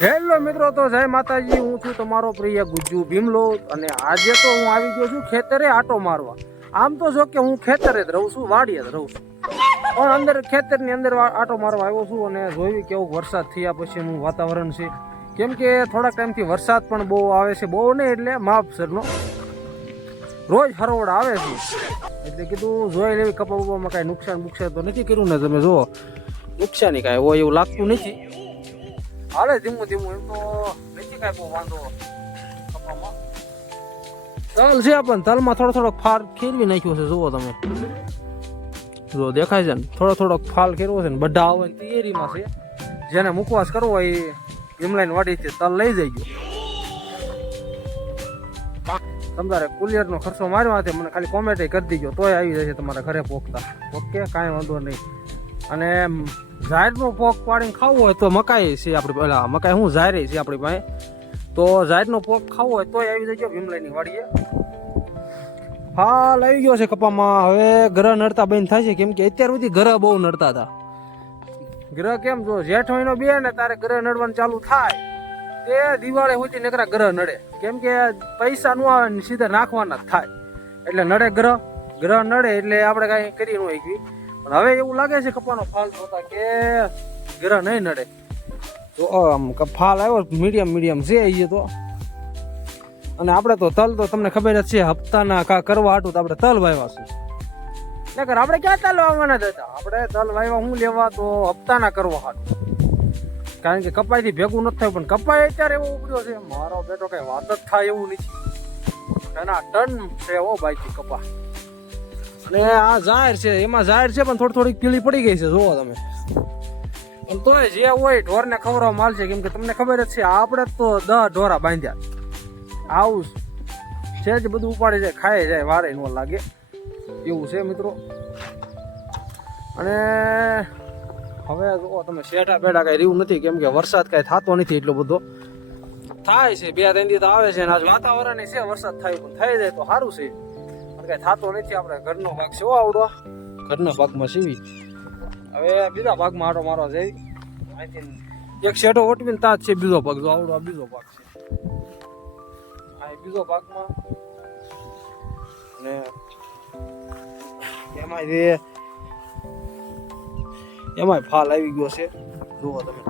Hello મિત્રો, તો જય માતાજી. હું છું તમારો પ્રિય ગુજ્જુ ભીમલો અને આજે તો હું આવી ગયો છું ખેતરે આટો મારવા. આમ તો જો કે હું ખેતરે જ રહું છું, વાડીએ જ રહું છું, પણ અંદર ખેતરની અંદર આટો મારવા આવ્યો છું અને જોયું કેવો વરસાદ થયા પછીનું વાતાવરણ છે. કેમ કે થોડાક ટાઈમથી વરસાદ પણ બહુ આવે છે, બહુ નહીં એટલે માપસરનો રોજ હરોળ આવે છે. એટલે કીધું જોઈ લેવી કપા બપામાં કાંઈ નુકસાન બુકસાન તો નથી કર્યું ને? તમે જુઓ, નુકસાની કાંઈ હોય એવું લાગતું નથી. હાલે ધીમું ધીમું, એમ તો નથી કાંઈ બહુ વાંધો કપામાં. તલ છે પણ તલમાં થોડોક ફાર ખેરવી નાખ્યો છે. જુઓ તમે, જો દેખાય છે ને, થોડોક ફાલ ખેરવો છે ને. બધા આવે ને તૈયારીમાં છે. જેને મુખવાસ કરવો હોય એ ભીમલાઈન વાડીથી તલ લઈ જઈ ગયો. તમારે કુલિયરનો ખર્ચો માર્યો હતો, મને ખાલી કોમેન્ટ કરી દીજો તોય આવી જશે તમારા ઘરે પોખતા. ઓકે, કાંઈ વાંધો નહીં. અને ઝાડનો પોક પાડીને ખાવું હોય તો મકાઈ છે આપણી પેલા, મકાઈ હું ઝાયરી છે આપણી પાસે, તો ઝાડનો પોક ખાવો હોય તોય આવી જજો ભીમલાઈની વાડીએ. ફાલ આવી ગયો છે કપામાં. હવે ગ્રહ નડતા બંધ થાય છે, કેમ કે અત્યાર સુધી ગ્રહ બહુ નડતા હતા. ગ્રહ કેમ, જો જેઠ મહિનો બે ને તારે ગ્રહ નડવાનું ચાલુ થાય તે દિવાળી સુધી નકરા ગ્રહ નડે. કેમ કે પૈસા નું આવે ને સીધા નાખવાના જ થાય, એટલે નડે ગ્રહ નડે એટલે આપણે કાંઈ કરી ન શકીએ. પણ હવે એવું લાગે છે કપાનો ફાલ જોતા કે ગ્રહ નહીં નડે. તો આમ ફાલ આવ્યો મીડિયમ છે એ તો. અને આપણે તો તલ તો તમને ખબર જ છે, હપ્તાના કા કરવા હાટું તો આપણે તલ વાવ્યા છે. નકર આપણે ક્યાં તલ વાવવાના હતા? આપણે તલ વાવ્યા હું લેવા તો હપ્તાના કરવા હાટું. કારણ કે કપાઈથી ભેગું નથી થયું, પણ કપાઈ અત્યારે એવો ઉભર્યો છે મારો બેટો, કઈ વાત જ થાય એવું નથી. એના ટન છે ઓ બાઈથી કપા. અને આ જાહેર છે, એમાં જાહેર છે પણ થોડીક પીળી પડી ગઈ છે. જુઓ તમે. પણ તોય જે હોય ઢોરને ખવડાવવા માલ છે. કેમ કે તમને ખબર જ છે, આપણે તો 10 ઢોરા બાંધ્યા. આવું છે જ, બધું ઉપાડી જાય, ખાઈ જાય, વારે ન લાગે એવું છે મિત્રો. અને હવે જો તમે શેઠા બેઠા કઈ રહ્યું નથી, કેમ કે વરસાદ કઈ થતો નથી એટલો બધો. થાય છે 2-3 દિવસ આવે છે, અને આજ વાતાવરણ છે વરસાદ થાય, પણ થઈ જાય તો સારું છે. કઈ થતો નથી. આપણે ઘરનો ભાગ છે આવડો, ઘરના ભાગમાં સીવી. હવે બીજા ભાગમાં આટો મારવા જઈ. અહીંથી એક શેઠો ઓટવીને તાજ છે બીજો ભાગ. જો આવડો બીજો ભાગ છે, આ બીજો ભાગમાં. અને એમાંય ફાલ આવી ગયો છે. જુઓ તમે,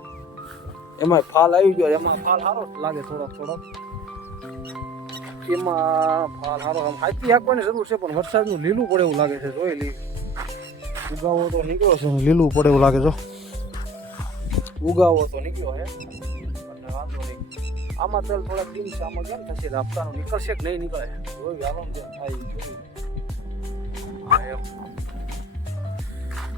એમાંય ફાલ આવી ગયો. એમાં ફાલ સારો લાગે થોડોક. એમાં ફાલ સારો આમ હાથી હાંકવાની જરૂર છે, પણ વરસાદનું લીલું પડે એવું લાગે છે. જોઈ લી, ઉગાવો તો નીકળ્યો છે, લીલું પડે એવું લાગે. જો ઉગાવો તો નીકળ્યો હે, અને વાંધો નહીં. આમાં તલ થોડાક દિન છે, આમાં કેમ થશે? હપ્તાનું નીકળશે કે નહીં નીકળે? જોયું આરામ જેમ થાય એમ.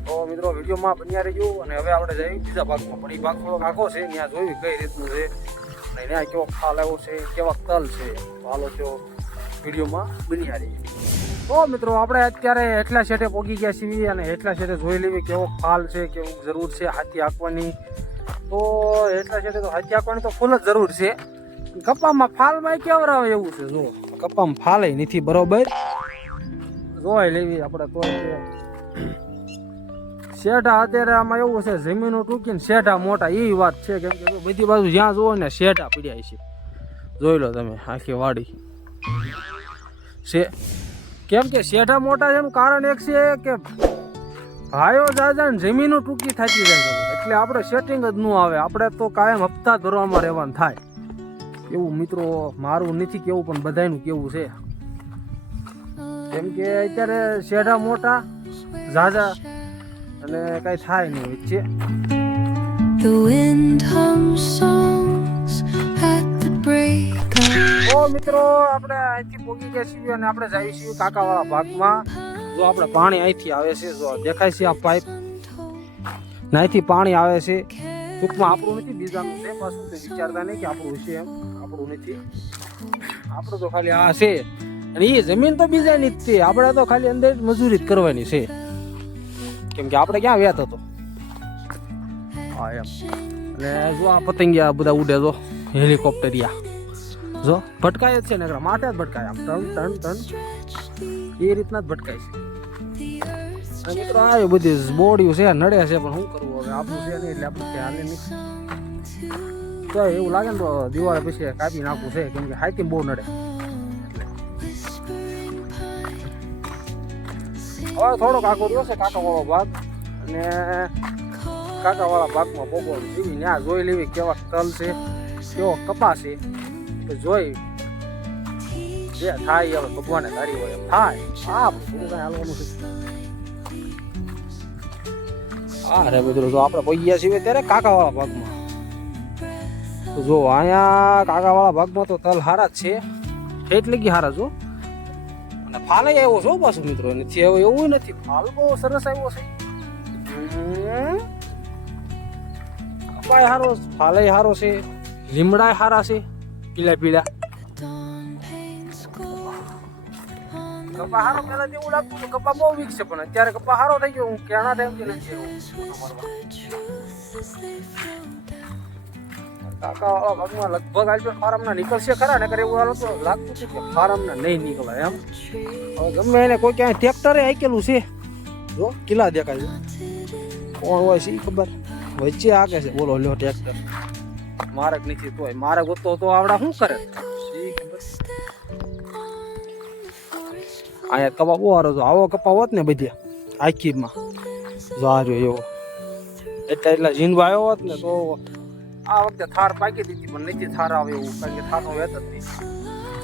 તો મિત્રો વિડીયોમાં બન્યા રહેજો. અને હવે આપણે જઈએ બીજા ભાગમાં. પણ એ ભાગ થોડોક આખો છે, ત્યાં જોયું કઈ રીતનું છે, અને ત્યાં કેવો ફાલ આવ્યો છે, કેવા તલ છે. હાલો તો વિડીયોમાં બન્યા રહીએ. તો મિત્રો આપણે અત્યારે હેઠલા શેઠે પહોંચી ગયા છીએ, અને હેઠલા શેઠે જોઈ લેવી કેવો ફાલ છે, કેવું જરૂર છે હાથી હાંકવાની. તો હેઠલા શેઠે તો હાથી હાંકવાની તો ફૂલ જ જરૂર છે. કપામાં ફાલમાં કેવર આવે એવું છે. જો કપામાં ફાલે નથી બરોબર, જોઈ લેવી આપણે. તો શેઠા અત્યારે આમાં એવું છે, જમીનો ટૂંકીને શેઠા મોટા એ વાત છે. કેમ કે બધી બાજુ જ્યાં જોવો ને શેઠા પીડ્યા છે. જોઈ લો તમે, આખી વાડી છે. કેમ કે શેઠા મોટા એનું કારણ એક છે કે ભાઈઓ દાદા ને જમીનો ટૂંકી થતી જાય છે, એટલે આપણે સેટિંગ જ ન આવે. આપણે તો કાયમ હપ્તા ભરવામાં રહેવાનું થાય એવું મિત્રો. મારું નથી કેવું, પણ બધાનું કેવું છે. કેમ કે અત્યારે શેઠા મોટા ઝાઝા અને કઈ થાય નહીં વચ્ચે. તો મિત્રો આપણે અહીંથી પહોંચી ગયા છીએ, અને આપણે જઈએ છીએ કાકાવાળા ભાગમાં. જો આપણે પાણી અહીંથી આવે છે, જો દેખાય છે આ પાઇપ, અહીંથી પાણી આવે છે. ટૂંકમાં આપણું નથી, બીજાનું છે. પાછું તો વિચારતા નહીં કે આપણું છે એમ. આપણું નથી, આપણું તો ખાલી આ છે. અને એ જમીન તો બીજાની જ છે. આપણે તો ખાલી અંદર મજૂરી જ કરવાની છે. કેમ કે આપણે ક્યાં વ્યાત હતો. હા એમ. અને જો આ પતંગિયા બધા ઉડે, જો હેલિકોપ્ટરિયા જો ભટકાય જ છે ને, માથે જ ભટકાય આમ ટન એ રીતના જ ભટકાય છે. મિત્રો આ બધી બોડીઓ છે નડે છે, પણ શું કરવું હવે? આપણું છે નહીં એટલે આપણે હાલે નહીં. તો એવું લાગે ને તો દિવાળી પછી કાપી નાખવું છે, કેમ કે હાથી બહુ નડે. હવે થોડોક આગો રહ્યો છે કાકાવાળો ભાગ, અને કાકાવાળા ભાગમાં બપોર જીવી ત્યાં જોઈ લેવી કેવા તલ છે, કેવો કપા છે, જોઈ જે થાય હવે ભગવાને ધારી હોય એમ થાય. હા બધું કઈ હાલવાનું છે. હા રે મિત્રો, જો આપણે પૈયા છીએ ત્યારે કાકાવાળા ભાગમાં, તો જો અહીંયા કાકાવાળા ભાગમાં તો તલ હારા જ છે, ઠેઠ લગી હારા જો. અને ફાલે આવ્યો છો પાછું મિત્રો, નથી આવ્યો એવું નથી, ફાલ બહુ સરસ આવ્યો છે. કપાય હારો, ફાલે હારો છે, લીમડા હારા છે, પીળા પીળા. કપા હારો પેલા જેવું લાગતું હતું, કપા બહુ વીક છે, પણ અત્યારે કપા હારો થઈ ગયો. હું કેણા ટાઈમથી નથી કાકાવાળા ભાગમાં લગભગ આજે ફાર્મના નીકળશે ખરા, ને કરે એવું લાગતું છે કે ફાર્મના નહીં નીકળે એમ. હવે ગમે એને કોઈ ક્યાંય ટ્રેક્ટરે આકેલું છે, જો કિલ્લા દેખાય છે, કોણ હોય છે ખબર, વચ્ચે આગે છે. બોલો લ્યો ટ્રેક્ટર, મારક નથી તોય મારે ગોતો તો આવડા શું કરે અહીંયા. કપા બહુ સારો છે, આવો કપા હોત ને બધી આખીમાં જો આ રહ્યો એવો, એટલા ઝીંડવા આવ્યો હોત ને તો આ વખતે થાર પાકી દીધી, પણ નથી થાર આવે એવું, કારણ કે થારનો વેત જ નહીં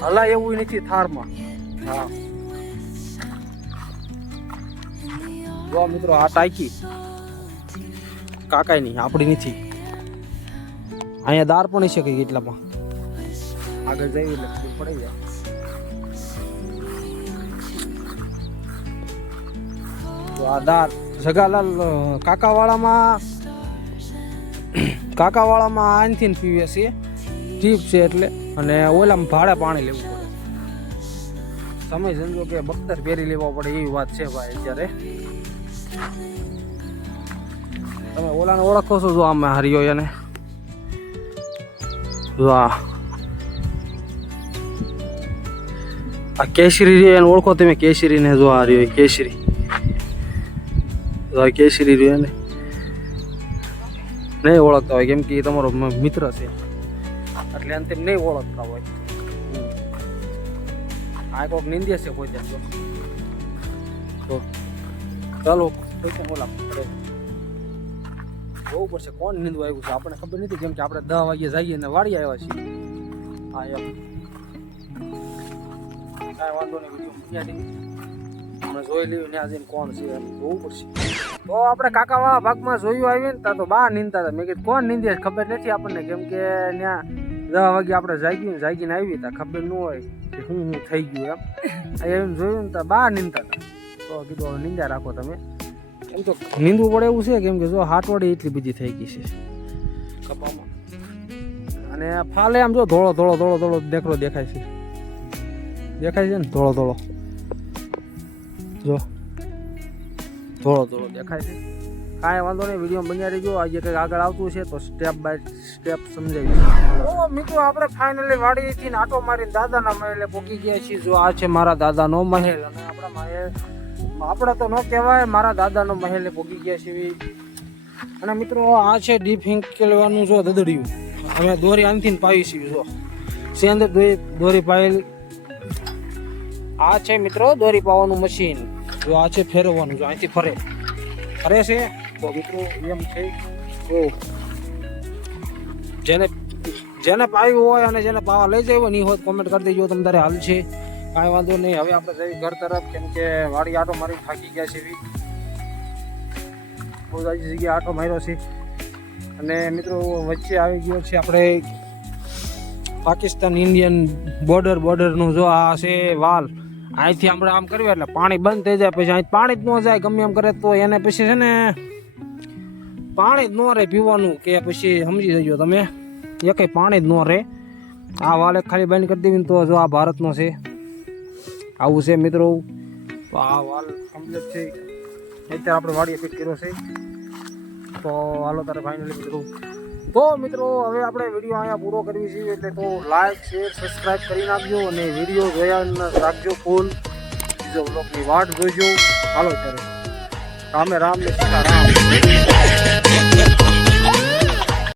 હલાય એવું નથી થારમાં. હા જો મિત્રો, આ ટાંકી કાકાઈ નહીં, આપણી નથી. અહીંયા દાર પણ છે કઈ એટલામાં, આગળ જઈ એટલે પડી જાય. આ દાર જગાલાલ કાકાવાળામાં આનથી પીવે છે, ટીપ છે એટલે, અને ઓલામાં ભાડે પાણી લેવું પડે. તમે સમજો કે બખ્તર પહેરી લેવા પડે એવી વાત છે ભાઈ અત્યારે. તમે ઓલાને ઓળખો છો? જો આમાં હરિયો એને જો આ કેસરી રહ્યો એને ઓળખો તમે? કેસરીને જો આ રહ્યો કેસરી, કેસરી રહ્યો એને નહીં ઓળખતા હોય, કેમ કે એ તમારો મિત્ર છે એટલે અંતે નહીં ઓળખતા હોય. આ કોઈક નિંદે છે કોઈ ત્યાં, તો ચાલો ઓલા જોવું પડશે કોણ નિંદવા આવ્યું છે, આપણને ખબર નથી, કેમ કે આપણે 10 વાગે જઈએ ને વાળી આવ્યા છીએ. હા એમ કાંઈ વાંધો નહીં, અમે જોઈ લઈએ ત્યાં જઈને કોણ છે એમ જોવું પડશે. તો આપણે કાકાવાળા ભાગમાં જોયું આવીએ ને ત્યાં તો બહાર નીંદતા હતા. મેં કીધું કોણ નીંદે ખબર નથી આપણને, કેમ કે ત્યાં 10 વાગે આપણે જાગીને આવી ત્યાં ખબર ન હોય કે શું થઈ ગયું એમ. એમ જોયું ને ત્યાં બહાર નીંદતા હતા, તો કીધું હવે નીંદા રાખો તમે. એમ તો નીંદવું પડે એવું છે, કેમ કે જો હાટવાડી એટલી બધી થઈ ગઈ છે કપામાં. અને ફાલે આમ જો ધોળો ધોળો ધોળો ધોળો દેખરો દેખાય છે, દેખાય છે ને ધોળો ધોળો, જો ધોળો ધોળો દેખાય છે. કાંઈ વાંધો નહીં, વિડીયો બન્યા રહેજો. આજે કંઈક આગળ આવતું છે તો સ્ટેપ બાય સ્ટેપ સમજાવી. તો મિત્રો આપણે ફાઇનલી વાડીથી આટો મારીને દાદાના મહેલે પહોંચી ગયા છીએ. જો આ છે મારા દાદાનો મહેલ, અને આપણા મહેલ આપણે તો ન કહેવાય, મારા દાદાનો મહેલે પહોંચી ગયા છીએ. અને મિત્રો આ છે ડીપ હિંકલવાનું જો દદડિયું, અમે દોરી આનથી પાવી છીએ. જો છે અંદર દોરી પાયેલી. આ છે મિત્રો દોરી પાવાનું મશીન, જો આ છે ફેરવવાનું, જો અહીંથી ફરે છે. તો મિત્રો એમ છે, તો જેને પાવ્યું હોય અને જેને પાવા લઈ જાય નહીં હોય કોમેન્ટ કરી દેજો, તમે તારે હાલ છે. કાંઈ વાંધો નહીં. હવે આપણે જઈએ ઘર તરફ, કેમ કે વાડી આટો મારી થાકી ગયા છે, બહુ સારી જગ્યાએ આટો માર્યો છે. અને મિત્રો વચ્ચે આવી ગયો છે આપણે પાકિસ્તાન ઇન્ડિયન બોર્ડરનું જો આ છે વાલ. અહીંથી આપણે આમ કર્યું એટલે પાણી બંધ થઈ જાય, પછી અહીં પાણી જ ન જાય ગમે એમ કરે તો એને પછી છે ને પાણી જ ન રહે પીવાનું, કે પછી સમજી જજો તમે, એ કંઈ પાણી જ ન રહે. આ વાલ ખાલી બંધ કરી દેવી તો જો આ ભારતનો છે, આવું છે મિત્રો. તો આ વાલ કમ્પ્લીટ છે, અત્યારે આપણે વાડીએ ફિટ કર્યો છે. તો હાલો તારે ફાઇનલી મિત્રો. તો મિત્રો હવે આપણે વિડીયો અહીંયા પૂરો કરવી છીએ, એટલે તો લાઈક શેર સબસ્ક્રાઈબ કરી નાખજો, અને વિડીયો જોયા રાખજો ફૂલ. બીજો બ્લોગની વાટ જોઈજો. હાલો ત્યારે રામે રામ ને સીતા રામ.